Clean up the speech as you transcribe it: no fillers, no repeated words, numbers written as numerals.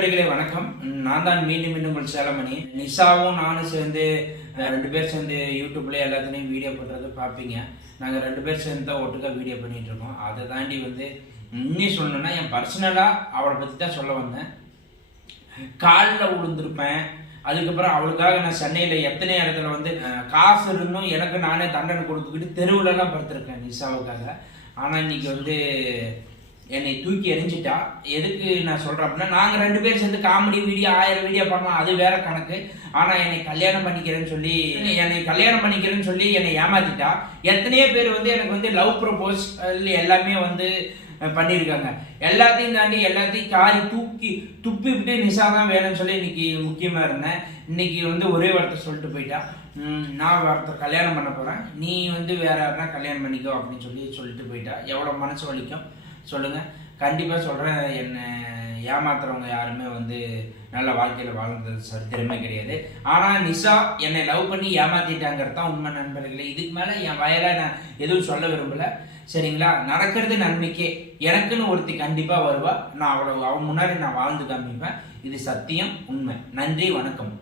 நண்பர்களே வணக்கம். நான் தான் மீண்டும் மீண்டும் உங்கள் சேலமணி. நிஷாவும் நானும் சேர்ந்து 2 பேர் சேர்ந்து யூடியூப்ல எல்லாத்துலேயும் வீடியோ பண்ணுறது பார்ப்பீங்க. நாங்கள் 2 பேர் சேர்ந்து தான் ஒட்டுக்கா வீடியோ பண்ணிட்டு இருக்கோம். அதை தாண்டி இன்னும் சொல்லணும்னா என் பர்சனலாக அவளை பற்றி தான் சொல்ல வந்தேன். காலில் விழுந்திருப்பேன். அதுக்கப்புறம் அவளுக்காக நான் சென்னையில் எத்தனை இடத்துல காசு இருந்தும் எனக்கு நானே தண்டனை கொடுத்துக்கிட்டு தெருவுலலாம் படுத்திருக்கேன் நிஷாவுக்காக. ஆனால் இன்னைக்கு என்னை தூக்கி எறிஞ்சிட்டா. எதுக்கு நான் சொல்கிறேன் அப்படின்னா, நாங்கள் 2 பேர் சேர்ந்து காமெடி வீடியோ 1000 வீடியோ பண்ணலாம், அது வேற கணக்கு. ஆனால் என்னை கல்யாணம் பண்ணிக்கிறேன்னு சொல்லி என்னை ஏமாத்திட்டா. எத்தனையோ பேர் எனக்கு லவ் ப்ரப்போஸ் எல்லாமே பண்ணியிருக்காங்க. எல்லாத்தையும் தாண்டி எல்லாத்தையும் காரி துப்பி விட்டு நிஷா தான் வேணும்னு சொல்லி இன்னைக்கு முக்கியமாக இருந்தேன். இன்னைக்கு ஒரே வார்த்தை சொல்லிட்டு போயிட்டா, நான் ஒருத்தர் கல்யாணம் பண்ண போகிறேன், நீ வேற யாருன்னா கல்யாணம் பண்ணிக்கோ அப்படின்னு சொல்லிட்டு போயிட்டா. எவ்வளோ மனசு வலிக்கும் சொல்லுங்கள். கண்டிப்பாக சொல்கிறேன், என்னை ஏமாத்துறவங்க யாருமே நல்ல வாழ்க்கையில் வாழ்ந்தது சரித்திரமே கிடையாது. ஆனால் நிஷா என்னை லவ் பண்ணி ஏமாத்திட்டாங்கிறது தான் உண்மை நண்பர்களே. இதுக்கு மேலே என் வயலை நான் எதுவும் சொல்ல விரும்பலை, சரிங்களா? நடக்கிறது நன்மைக்கே. எனக்குன்னு ஒருத்தி கண்டிப்பாக வருவா. நான் அவன் முன்னாடி நான் வாழ்ந்து காமிப்பேன். இது சத்தியம், உண்மை. நன்றி, வணக்கம்.